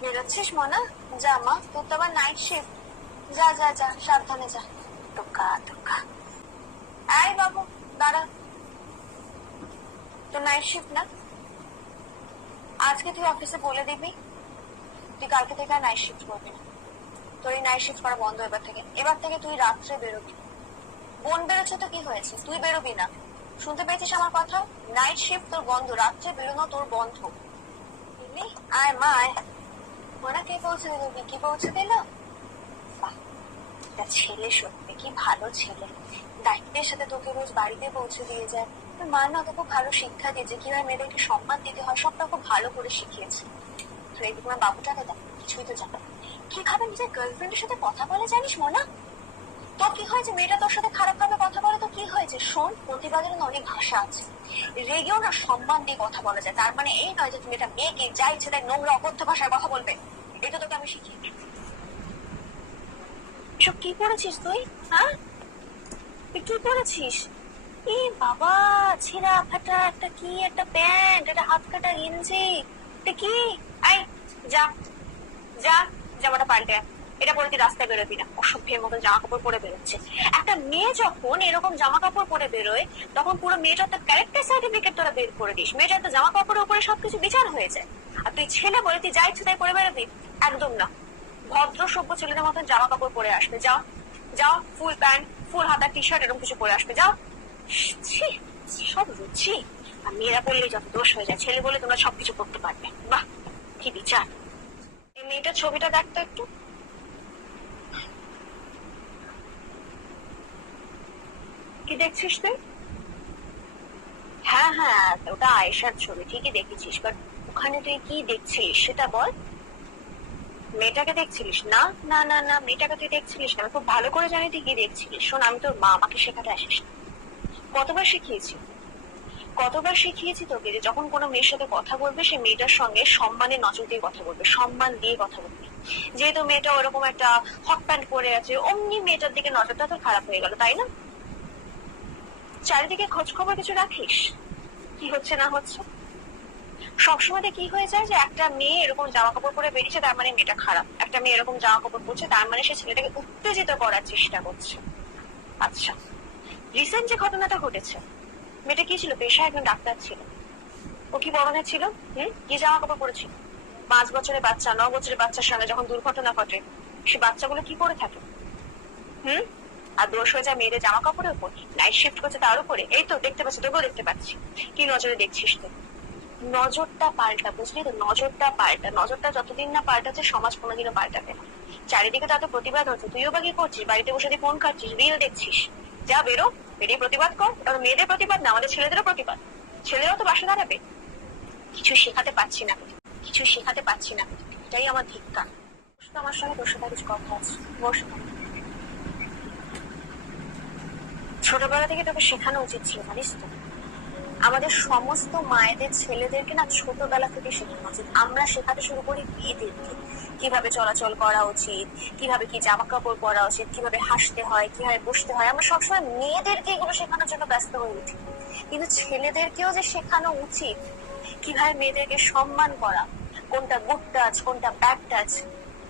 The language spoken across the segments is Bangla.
বেরোচ্ছিস, মনা? যা, মা। তোর তো আবার নাইট শিফট যা যা যা, সাবধানে যা। টোকা আয় বাবু, দাঁড়া। তো নাইট শিফট না? আজকে তুই অফিসে বলে দিবি, তুই কালকে থেকে আর নাইট শিফট করবি না। তোর এই নাইট শিফট করা বন্ধ এবার থেকে। এবার থেকে তুই রাত্রে বেরোবি। বোন বেরোচ্ছে তো কি হয়েছে? তুই বেরোবি না। শুনতে পেয়েছিস আমার কথা? নাইট শিফট তোর বন্ধ, রাত্রে বেরোনো তোর বন্ধ। আয়, মা, আয়। পৌঁছে দিল কি পৌঁছে দিল একটা ছেলে সত্যি, কি ভালো ছেলে। দায়িত্বের সাথে তোকে রোজ বাড়িতে পৌঁছে দিয়ে যায়। তোর মা না তোকে ভালো শিক্ষা দিয়েছে, কীভাবে মেয়েদেরকে সম্মান দিতে হয়, সবটা খুব ভালো করে শিখিয়েছে। তো এই তোমার বাবুটাকে দেখ, কিছুই তো জানে। কীভাবে নিজের গার্লফ্রেন্ডের সাথে কথা বলে জানিস, মনা? তোর কি হয়েছে? মেয়েটা তোর সাথে খারাপ ভাবে কথা বলে, তো কি হয়েছে? শোন, প্রতিবাদের অনেক ভাষা আছে। রেগেও না সম্মান দিয়ে কথা বলা যায়। তার মানে এই নয় যে তুমি এটা মেয়েকে যা ইচ্ছে তাই নোংরা অকথ্য ভাষায় কথা বলবে। এটা তোকে আমি শিখিয়ে দিই। এসব কি পড়েছিস তুই হ্যাঁ তুই কি পড়েছিস এ বাবা, ছেঁড়া ফাটা একটা কি, একটা প্যান্ট, একটা হাত কাটা গেঞ্জি এটা কি আই যা যা জামাটা পাল্টে। এটা পরে তুই রাস্তায় বেরোবি না। অসভ্যের মতো জামা কাপড় পরে বেরোচ্ছে। একটা মেয়ে যখন এরকম জামা কাপড় পরে বেরোয়, তখন পুরো মেয়েটার তো ক্যারেক্টার সার্টিফিকেট তোরা বের করে দিস। মেয়েটার তো জামা কাপড়ের উপরে সবকিছু বিচার হয়ে যায়। আর তুই ছেলে বলে তুই যা ইচ্ছে তাই পরে বেরোবি, একদম না। ভদ্র, সভ্য ছেলেদের মতন জামা কাপড় পরে আসবে। যাও যাও, ফুল প্যান্ট, ফুল হাতা টি শার্ট এরকম কিছু পরে আসবে। যাও। সব রুচি। আর মেয়েরা বললেই যত দোষ হয়ে যায়। ছেলে বলে তোমরা সবকিছু করতে পারবে। বাহ, কি বিচার। এই মেয়েটার ছবিটা দেখতো একটু। দেখছিস তুই? হ্যাঁ হ্যাঁ ওটা আয়েশার ছবি, ঠিকই দেখেছিস বাট ওখানে তুই কি দেখছিলিস সেটা বল। মেয়েটাকে দেখছিলিস? না না না না, মেয়েটাকে তুই দেখছিলিস না খুব ভালো করে জানি তুই কি দেখছিলিস। শোন, আমি তোর মা, আমাকে শেখাতে আসিস না। কতবার শিখিয়েছি? কতবার শিখিয়েছি তোকে যে যখন কোনো মেয়ের সাথে কথা বলবে, সে মেয়েটার সঙ্গে সম্মানের নজর দিয়ে কথা বলবে, সম্মান দিয়ে কথা বলবে। যেহেতু মেয়েটা ওরকম একটা হট প্যান্ট পরে আছে, অমনি মেয়েটার দিকে নজরটা তো খারাপ হয়ে গেল, তাই না? চারিদিকে খোঁজ খবর কিছু রাখিস? কি হচ্ছে না হচ্ছে? সবসময় কি হয়ে যায় যে একটা মেয়ে এরকম জামা কাপড় পরে বেরিয়েছে, তার মানে মেয়েটা খারাপ। একটা মেয়ে এরকম জামা কাপড় পরছে, তার মানে সে ছেলেটাকে উত্তেজিত করার চেষ্টা করছে। আচ্ছা রিসেন্ট যে ঘটনাটা ঘটেছে, মেয়েটা কি ছিল? পেশায় একজন ডাক্তার ছিল। ও কি বরণে ছিল হুম? কি জামা কাপড় পরেছিল? পাঁচ বছরের বাচ্চা, ন বছরের বাচ্চার সঙ্গে যখন দুর্ঘটনা ঘটে, সে বাচ্চাগুলো কি করে থাকে? হুম? আর দোষ হয়ে যায় মেয়েদের জামা কাপড়ের উপর। নাইট শিফট করছে তার উপরে। এই তো দেখতে পাচ্ছি তোকেও দেখতে পাচ্ছি। কি নজরে দেখছিস তুই? নজরটা পাল্টা, বুঝলি তো? নজরটা পাল্টা। নজরটা যতদিন না পাল্টাচ্ছে, সমাজ কোনোদিনও পাল্টাবে না। চারিদিকে তো প্রতিবাদ হচ্ছে। তুইও বা কি করছিস? বাড়িতে বসে দিয়ে ফোন খাচ্ছিস রিল দেখছিস। যা, বেরো। বেরিয়ে প্রতিবাদ কর। কারণ মেয়েদের প্রতিবাদ না, আমাদের ছেলেদেরও প্রতিবাদ। ছেলেরাও তো বাসে দাঁড়াবে। কিছু শেখাতে পাচ্ছি না কিছু শেখাতে পাচ্ছি না এটাই আমার ধিক্কা বস আমার সঙ্গে তোর সাথে কিছু কথা আছে। বস না। ছোটবেলা থেকে তোকে শেখানো উচিত ছিল, জানিস তো। আমাদের সমস্ত মায়েদের ছেলেদেরকে না ছোটবেলা থেকে শেখানো উচিত। আমরা শেখাতে শুরু করি মেয়েদেরকে। কীভাবে চলাচল করা উচিত, কীভাবে কি জামা কাপড় পরা উচিত, কীভাবে হাসতে হয়, কীভাবে বসতে হয়। আমরা সবসময় মেয়েদেরকে এগুলো শেখানোর জন্য ব্যস্ত হয়ে উঠি। কিন্তু ছেলেদেরকেও যে শেখানো উচিত, কীভাবে মেয়েদেরকে সম্মান করা, কোনটা গুড টাচ কোনটা ব্যাড টাচ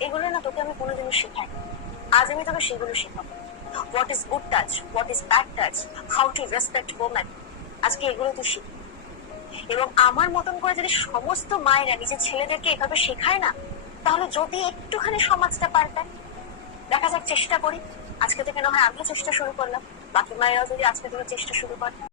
এগুলো না তোকে আমি কোনোদিনও শেখাই আজ আমি তোকে সেগুলো শেখাবো। What is good touch what is bad touch how to respect woman আজকে এগুলো তুই শিখ। এবং আমার মতন করে যদি সমস্ত মায়েরা নিজের ছেলেদেরকে এভাবে শেখায় না, তাহলে যদি একটুখানি সমাজটা পাল্টায়, দেখা যাক চেষ্টা করি। আজকে থেকে না হয় আমিও চেষ্টা শুরু করলাম। বাকি মায়েরাও যদি আজকে থেকে চেষ্টা শুরু করে।